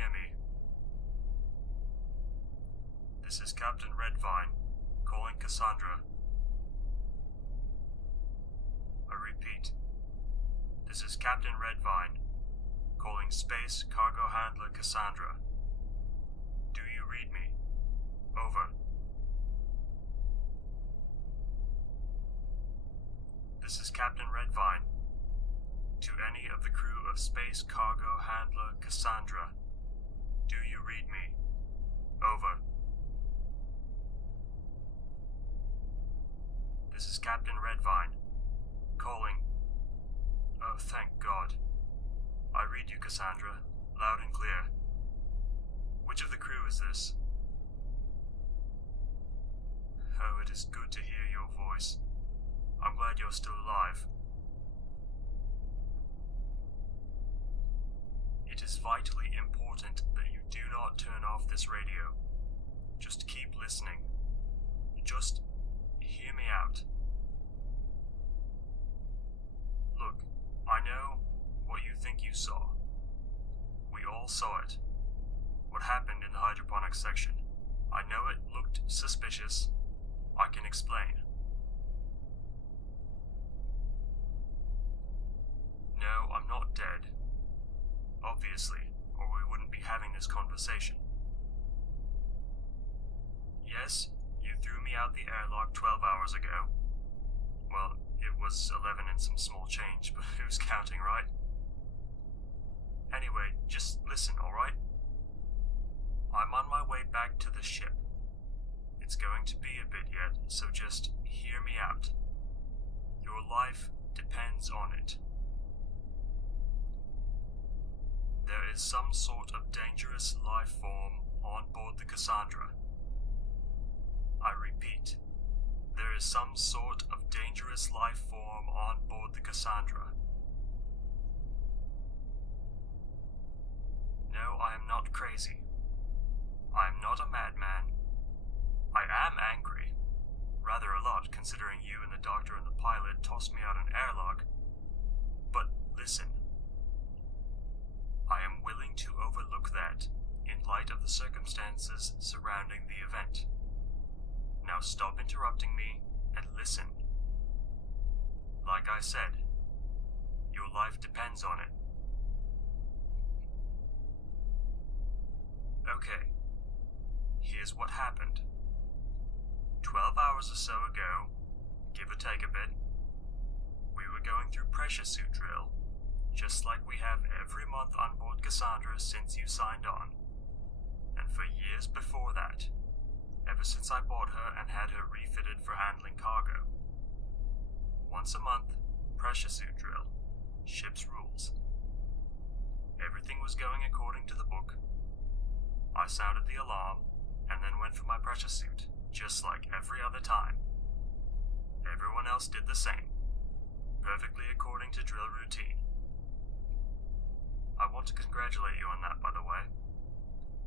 hear me? This is Captain Redvine, calling Cassandra. I repeat, this is Captain Redvine, calling Space Cargo Handler Cassandra. Do you read me? Over. This is Captain Redvine. To any of the crew of Space Cargo Handler Cassandra. Do you read me? Over. This is Captain Redvine, calling. Oh, thank God. I read you, Cassandra, loud and clear. Which of the crew is this? Oh, it is good to hear your voice. I'm glad you're still alive. It is vitally important that you do not turn off this radio. Just keep listening. Just hear me out. Look, I know what you think you saw. We all saw it. What happened in the hydroponics section. I know it looked suspicious. I can explain. No, I'm not dead. Obviously, or we wouldn't be having this conversation. Yes, you threw me out the airlock 12 hours ago. Well, it was 11 and some small change, but who's counting, right? Anyway, just listen, alright? I'm on my way back to the ship. It's going to be a bit yet, so just hear me out. Your life depends on it. There is some sort of dangerous life form on board the Cassandra. I repeat, there is some sort of dangerous life form on board the Cassandra. No, I am not crazy. I am not a madman. I am angry. Rather a lot, considering you and the doctor and the pilot tossed me out an airlock. But listen. I am willing to overlook that, in light of the circumstances surrounding the event. Now stop interrupting me and listen. Like I said, your life depends on it. Okay, here's what happened. 12 hours or so ago, give or take a bit, we were going through pressure suit drill, just like we have every month on board Cassandra since you signed on, and for years before that, ever since I bought her and had her refitted for handling cargo. Once a month, pressure suit drill, ship's rules. Everything was going according to the book. I sounded the alarm, and then went for my pressure suit, just like every other time. Everyone else did the same, perfectly according to drill routine. I want to congratulate you on that, by the way.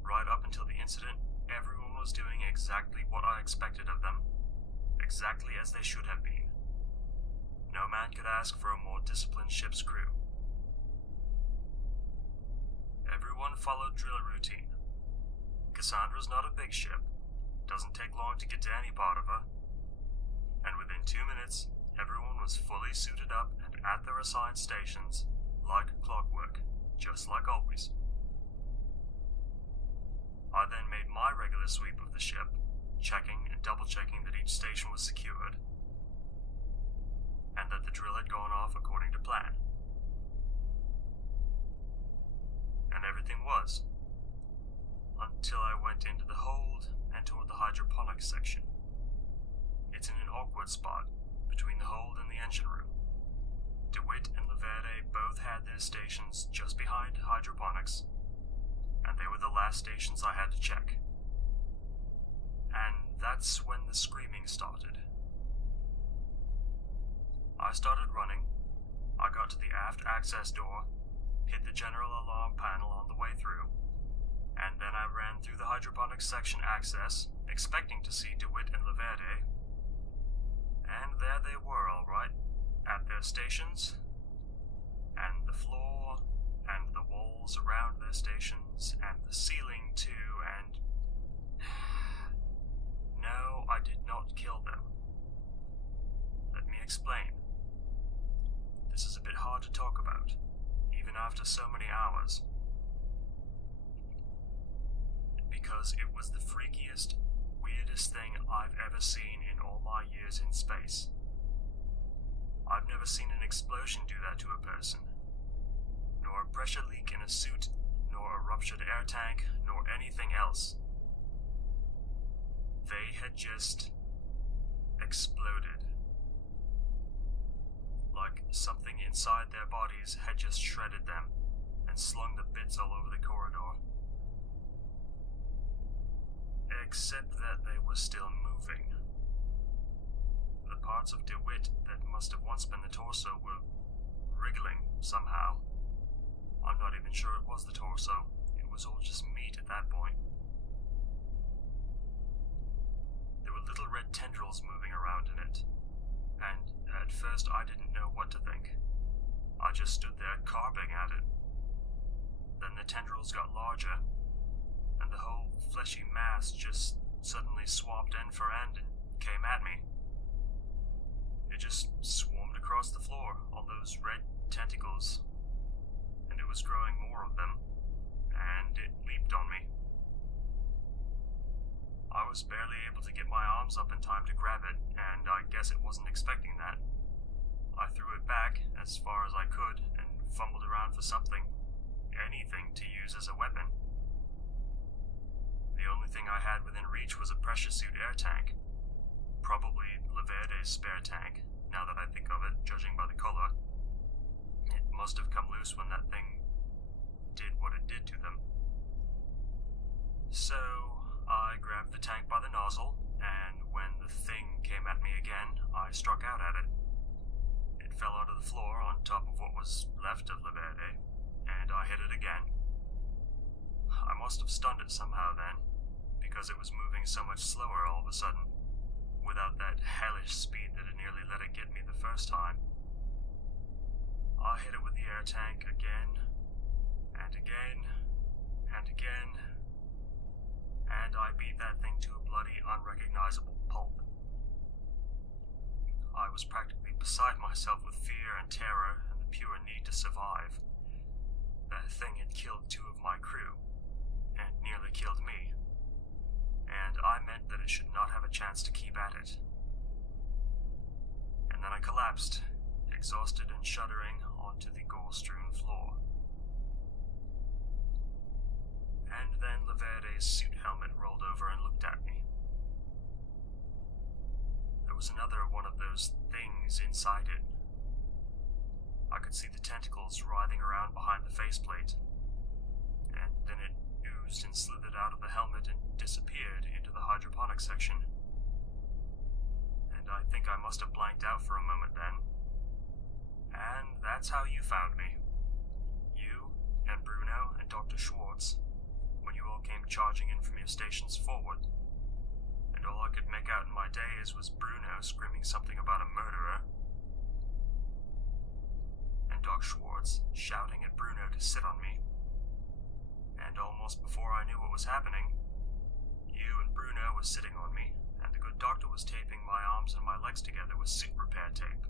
Right up until the incident, everyone was doing exactly what I expected of them, exactly as they should have been. No man could ask for a more disciplined ship's crew. Everyone followed drill routine. Cassandra's not a big ship, doesn't take long to get to any part of her, and within 2 minutes, everyone was fully suited up and at their assigned stations, like clockwork, just like always. I then made my regular sweep of the ship, checking and double-checking that each station was secured, and that the drill had gone off according to plan. And everything was. Until I went into the hold and toward the hydroponics section. It's in an awkward spot, between the hold and the engine room. DeWitt and Laverde both had their stations just behind hydroponics, and they were the last stations I had to check. And that's when the screaming started. I started running. I got to the aft access door, hit the general alarm panel on the way through, and then I ran through the hydroponics section access, expecting to see DeWitt and Laverde. And there they were, all right, at their stations, and the floor, and the walls, walls around their stations, and the ceiling too, and... No, I did not kill them. Let me explain. This is a bit hard to talk about, even after so many hours. Because it was the freakiest, weirdest thing I've ever seen in all my years in space. I've never seen an explosion do that to a person, nor a pressure leak in a suit, nor a ruptured air tank, nor anything else. They had just exploded. Like something inside their bodies had just shredded them and slung the bits all over the corridor. Except that they were still moving. The parts of DeWitt that must have once been the torso were wriggling somehow. I'm not even sure it was the torso. It was all just meat at that point. There were little red tendrils moving around in it, and at first I didn't know what to think. I just stood there carping at it. Then the tendrils got larger, and the whole fleshy mass just suddenly swapped end for end and came at me. It just swarmed across the floor, all those red tentacles, and it was growing more of them, and it leaped on me. I was barely able to get my arms up in time to grab it, and I guess it wasn't expecting that. I threw it back as far as I could and fumbled around for something, anything to use as a weapon. The only thing I had within reach was a pressure suit air tank. Probably Laverde's spare tank, now that I think of it, judging by the color. It must have come loose when that thing did what it did to them. So, I grabbed the tank by the nozzle, and when the thing came at me again, I struck out at it. It fell onto the floor on top of what was left of Laverde, and I hit it again. I must have stunned it somehow then, because it was moving so much slower all of a sudden, without that hellish speed that had nearly let it get me the first time. I hit it with the air tank again, and again, and again, and I beat that thing to a bloody, unrecognizable pulp. I was practically beside myself with fear and terror and the pure need to survive. That thing had killed 2 of my crew, and nearly killed me, and I meant that it should not have a chance to keep at it. And then I collapsed, exhausted and shuddering, onto the gore-strewn floor. And then Laverde's suit helmet rolled over and looked at me. There was another one of those things inside it. I could see the tentacles writhing around behind the faceplate, and then it oozed and slithered out of the helmet and disappeared into the hydroponic section. And I think I must have blanked out for a moment then. And that's how you found me. You and Bruno and Dr. Schwartz, when you all came charging in from your stations forward. And all I could make out in my daze was Bruno screaming something about a murderer, and Doc Schwartz shouting at Bruno to sit on me. And almost before I knew what was happening, you and Bruno were sitting on me, and the good doctor was taping my arms and my legs together with suit repair tape.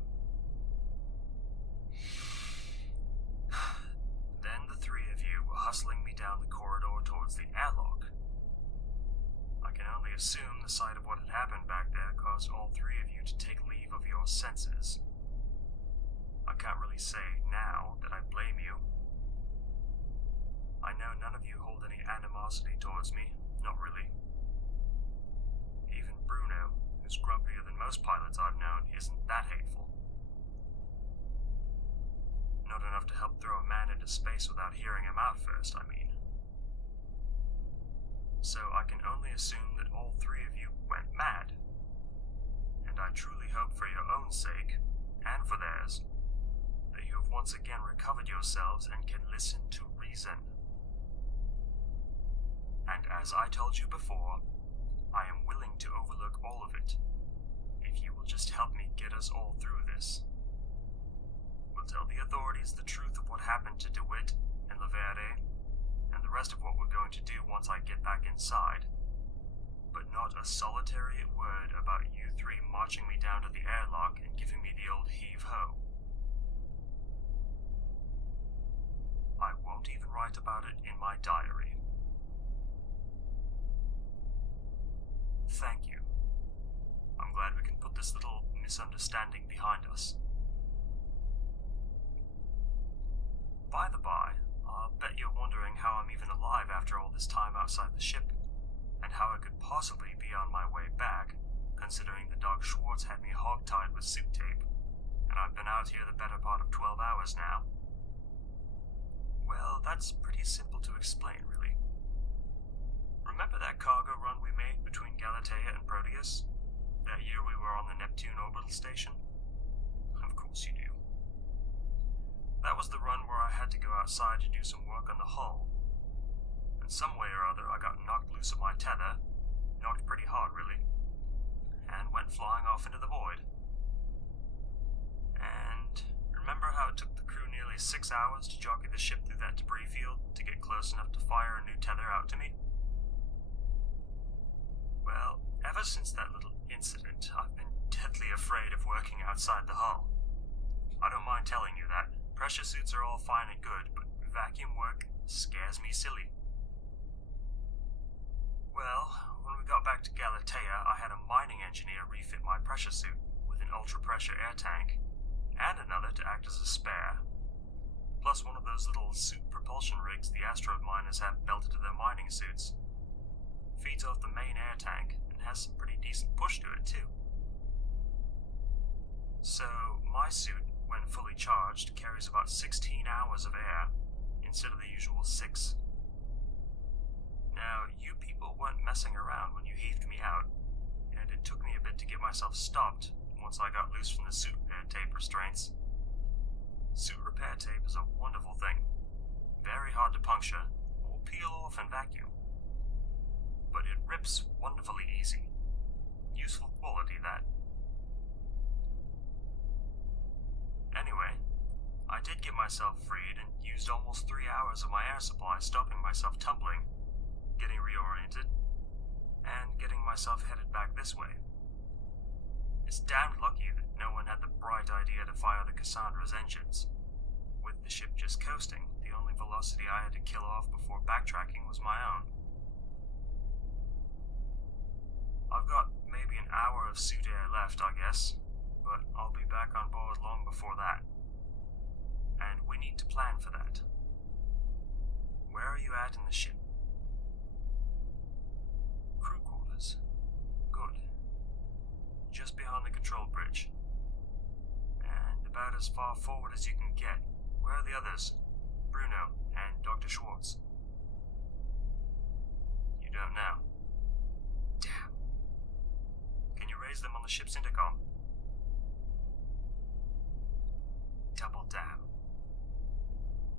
Then the 3 of you were hustling me down the corridor towards the airlock. I can only assume the sight of what had happened back there caused all 3 of you to take leave of your senses. I can't really say now that I blame you. I know none of you hold any animosity towards me, not really. Even Bruno, who's grumpier than most pilots I've known, isn't that hateful. Not enough to help throw a man into space without hearing him out first, I mean. So I can only assume that all 3 of you went mad. And I truly hope for your own sake, and for theirs, that you have once again recovered yourselves and can listen to reason. And as I told you before, I am willing to overlook all of it, if you will just help me get us all through this. We'll tell the authorities the truth of what happened to DeWitt, and Laverde, and the rest of what we're going to do once I get back inside, but not a solitary word about you three marching me down to the airlock and giving me the old heave-ho. I won't even write about it in my diary. Thank you. I'm glad we can put this little misunderstanding behind us. By the by, I'll bet you're wondering how I'm even alive after all this time outside the ship, and how I could possibly be on my way back, considering the dog Schwartz had me hogtied with suit tape, and I've been out here the better part of 12 hours now. Well, that's pretty simple to explain, really. Remember that cargo run we made between Galatea and Proteus? That year we were on the Neptune orbital station? Of course you do. That was the run where I had to go outside to do some work on the hull. And some way or other I got knocked loose of my tether, knocked pretty hard really, and went flying off into the void. And remember how it took the crew nearly 6 hours to jockey the ship through that debris field to get close enough to fire a new tether out to me? Well, ever since that little incident, I've been deadly afraid of working outside the hull. I don't mind telling you that. Pressure suits are all fine and good, but vacuum work scares me silly. Well, when we got back to Galatea, I had a mining engineer refit my pressure suit with an ultra-pressure air tank, and another to act as a spare, plus one of those little suit propulsion rigs the asteroid miners have belted to their mining suits. Feeds off the main air tank, and has some pretty decent push to it too. So, my suit, when fully charged, carries about 16 hours of air, instead of the usual 6. Now, you people weren't messing around when you heaved me out, and it took me a bit to get myself stopped once I got loose from the suit repair tape restraints. Suit repair tape is a wonderful thing. Very hard to puncture, or peel off and vacuum. But it rips wonderfully easy. Useful quality, that. Anyway, I did get myself freed and used almost 3 hours of my air supply stopping myself tumbling, getting reoriented, and getting myself headed back this way. It's damned lucky that no one had the bright idea to fire the Cassandra's engines. With the ship just coasting, the only velocity I had to kill off before backtracking was my own. I've got maybe an hour of suit air left, I guess, but I'll be back on board long before that. And we need to plan for that. Where are you at in the ship? Crew quarters. Good. Just behind the control bridge. And about as far forward as you can get. Where are the others? Bruno and Dr. Schwartz. You don't know. Damn. Can you raise them on the ship's intercom? Double damn.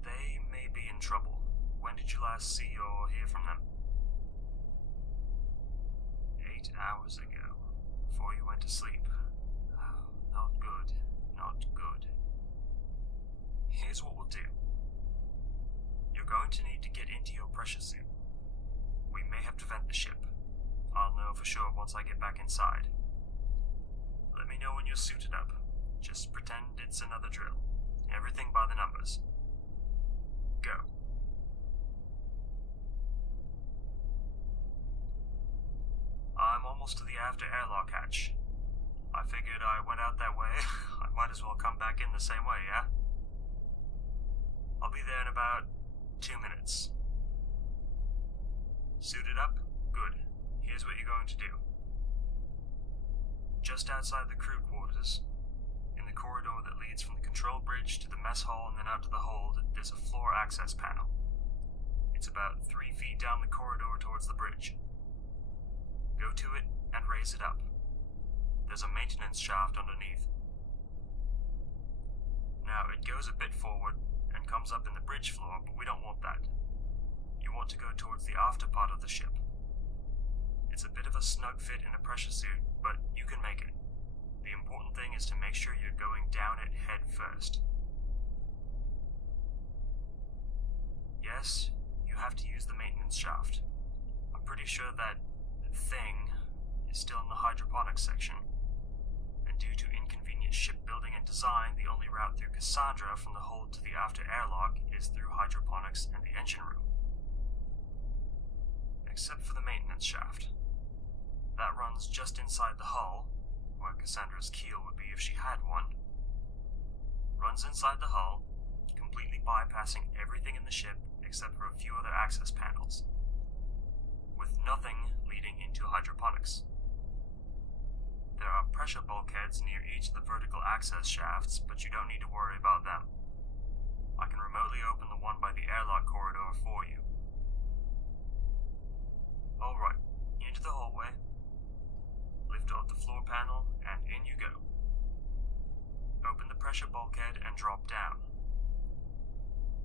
They may be in trouble. When did you last see or hear from them? 8 hours ago, before you went to sleep. Oh, not good. Not good. Here's what we'll do. You're going to need to get into your pressure suit. We may have to vent the ship. I'll know for sure once I get back inside. Let me know when you're suited up. Just pretend it's another drill. Everything by the numbers. Go. I'm almost to the after airlock hatch. I figured I went out that way. I might as well come back in the same way, yeah? I'll be there in about 2 minutes. Suited up? Good. Here's what you're going to do. Just outside the crew quarters, in the corridor that leads from the control bridge to the mess hall and then out to the hold, there's a floor access panel. It's about 3 feet down the corridor towards the bridge. Go to it and raise it up. There's a maintenance shaft underneath. Now, it goes a bit forward and comes up in the bridge floor, but we don't want that. You want to go towards the after part of the ship. It's a bit of a snug fit in a pressure suit, but you can make it. The important thing is to make sure you're going down it head first. guess you have to use the maintenance shaft. I'm pretty sure that thing is still in the hydroponics section, and due to inconvenient shipbuilding and design, the only route through Cassandra from the hold to the after airlock is through hydroponics and the engine room. Except for the maintenance shaft. That runs just inside the hull, where Cassandra's keel would be if she had one. Runs inside the hull, completely bypassing everything in the ship except for a few other access panels, with nothing leading into hydroponics. There are pressure bulkheads near each of the vertical access shafts, but you don't need to worry about them. I can remotely open the one by the airlock corridor for you. Alright, into the hallway. Lift off the floor panel, and in you go. Open the pressure bulkhead and drop down.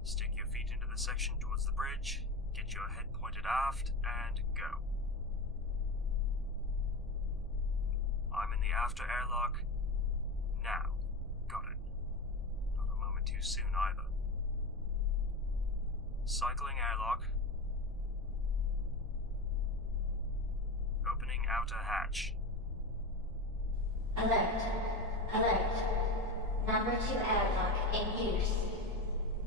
Stick your feet into the section towards the bridge, get your head pointed aft, and go. I'm in the after airlock. Now. Got it. Not a moment too soon either. Cycling airlock. Opening outer hatch. Alert. Alert. Number 2 airlock in use.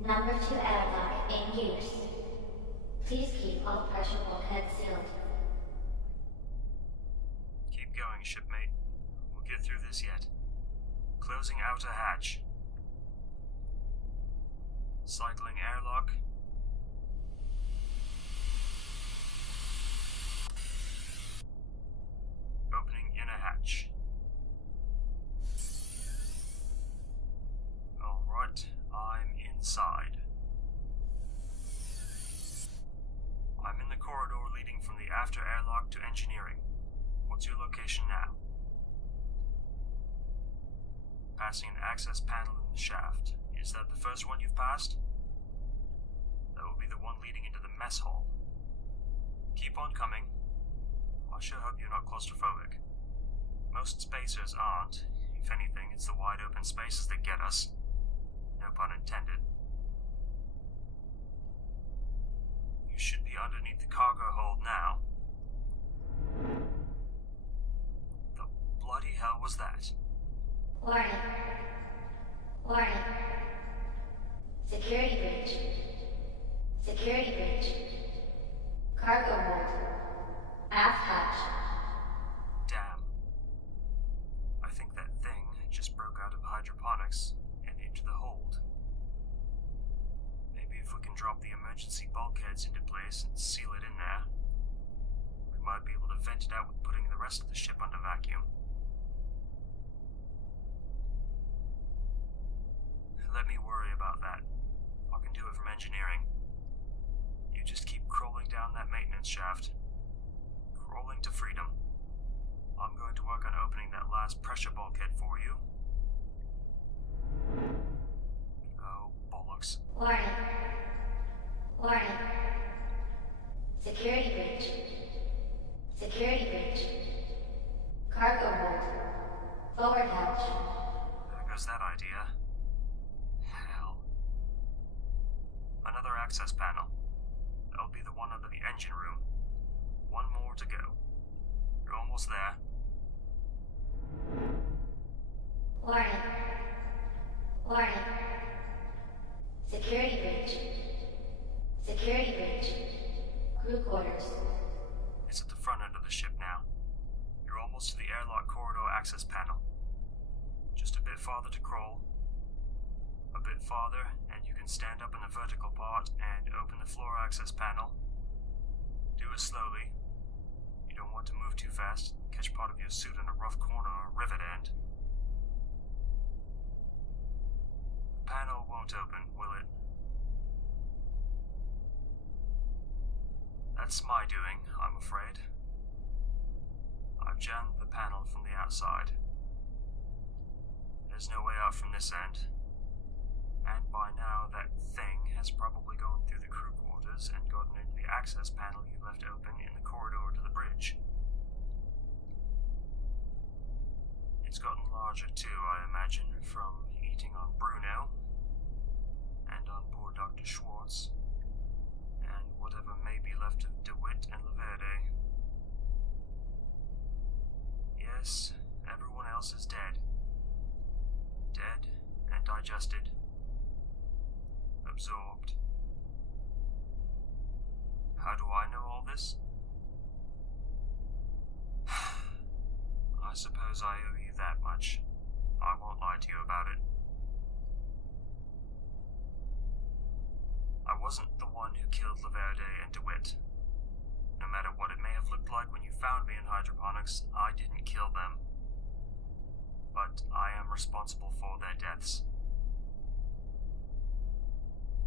Number 2 airlock in use. Please keep all pressure bulkheads sealed. Keep going, shipmate. We'll get through this yet. Closing outer hatch. Cycling airlock. Opening inner hatch. Alright, I'm inside. I'm in the corridor leading from the after airlock to engineering. What's your location now? Passing an access panel in the shaft. Is that the first one you've passed? That will be the one leading into the mess hall. Keep on coming. I sure hope you're not claustrophobic. Most spacers aren't. If anything, it's the wide open spaces that get us. No pun intended. You should be underneath the cargo hold now. The bloody hell was that? Warning. Warning. Security breach. Security breach. Cargo hold. Aft hatch. Damn. I think that thing just broke out of hydroponics and into the hold. Maybe if we can drop the emergency bulkheads into place and seal it in there, we might be able to vent it out with putting the rest of the ship under vacuum. Let me worry about that. I can do it from engineering. You just keep crawling down that maintenance shaft. Crawling to freedom. I'm going to work on opening that last pressure bulkhead for you. Oh, bollocks. Warning. Warning. Security breach. Security breach. Cargo hold. Forward hatch. There goes that idea. Hell. Another access panel. That'll be the one under the engine room. One more to go. You're almost there. Warning. Warning. Security breach. Security breach. Crew quarters. It's at the front end of the ship now. You're almost to the airlock corridor access panel. Just a bit farther to crawl. A bit farther, and you can stand up in the vertical part and open the floor access panel. Do it slowly. You don't want to move too fast, catch part of your suit in a rough corner or rivet end. The panel won't open, will it? That's my doing, I'm afraid. I've jammed the panel from the outside. There's no way out from this end. And by now, that thing has probably gone through the crew quarters and gotten into the access panel you left open in the corridor to the bridge. It's gotten larger too, I imagine, from eating on Bruno and on poor Dr. Schwartz. and whatever may be left of DeWitt and Laverde. Yes, everyone else is dead. Dead and digested. Absorbed. How do I know all this? I suppose I owe you that much. I won't lie to you about it. I wasn't the one who killed Laverde and DeWitt. No matter what it may have looked like when you found me in hydroponics, I didn't kill them. But I am responsible for their deaths.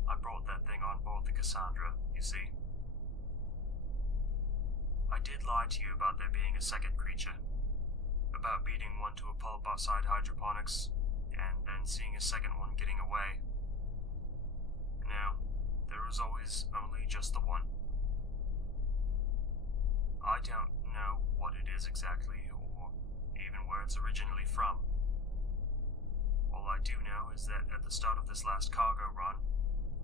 I brought that thing on board the Cassandra, you see. I did lie to you about there being a second creature. About beating one to a pulp outside hydroponics, and then seeing a second one getting away. No, there was always only just the one. I don't know what it is exactly, or even where it's originally from. All I do know is that at the start of this last cargo run,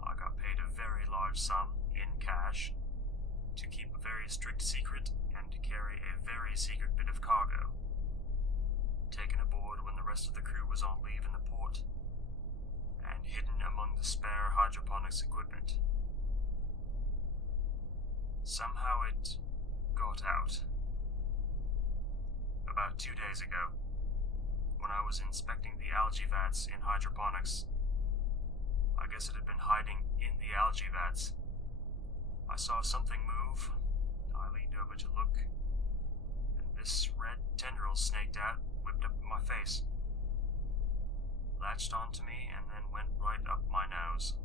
I got paid a very large sum, in cash, to keep a very strict secret and to carry a very secret bit of cargo. Taken aboard when the rest of the crew was on leave in the port, and hidden among the spare hydroponics equipment. Somehow it got out. About 2 days ago, when I was inspecting the algae vats in hydroponics. I guess it had been hiding in the algae vats. I saw something move. I leaned over to look, and this red tendril snaked out, whipped up my face, latched onto me, and then went right up my nose.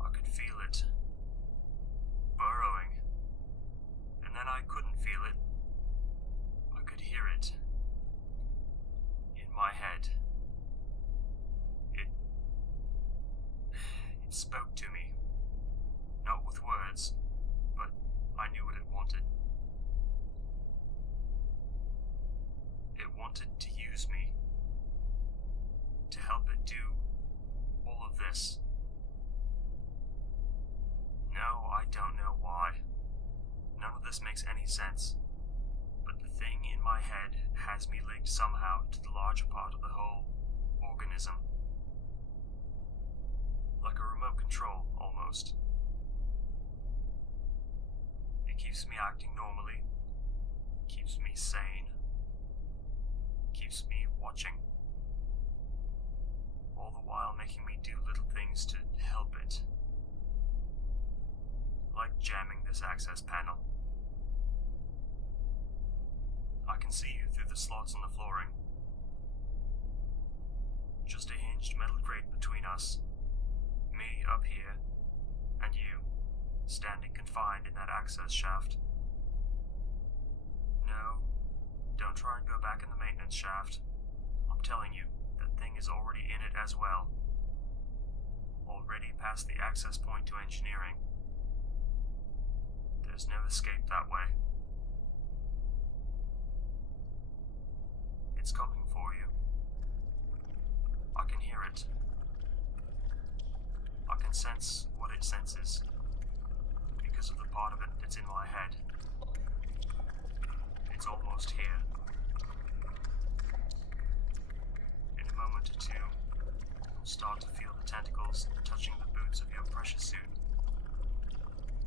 I could feel it burrowing, and then I couldn't feel it. I could hear it in my head. It spoke to me, not with words, but I knew what it wanted. It wanted to use me, to help it do all of this. No, I don't know why. None of this makes any sense, but the thing in my head has me linked somehow to the larger part of the whole organism. Like a remote control, almost. It keeps me acting normally, keeps me sane, keeps me watching, all the while making me do little things to help it. Like jamming this access panel. I can see you through the slots in the flooring. Just a hinged metal grate between us. Me up here, and you, standing confined in that access shaft. No, don't try and go back in the maintenance shaft. I'm telling you, that thing is already in it as well. Already past the access point to engineering. There's no escape that way. It's coming for you. I can hear it. I can sense what it senses, because of the part of it that's in my head. It's almost here. In a moment or two, you'll start to feel the tentacles touching the boots of your precious suit,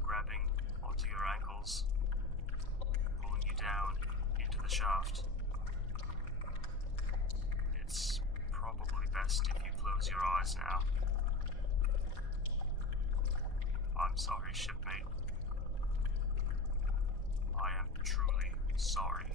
grabbing onto your ankles, pulling you down into the shaft. It's probably best if you close your eyes now. I'm sorry, shipmate. I am truly sorry.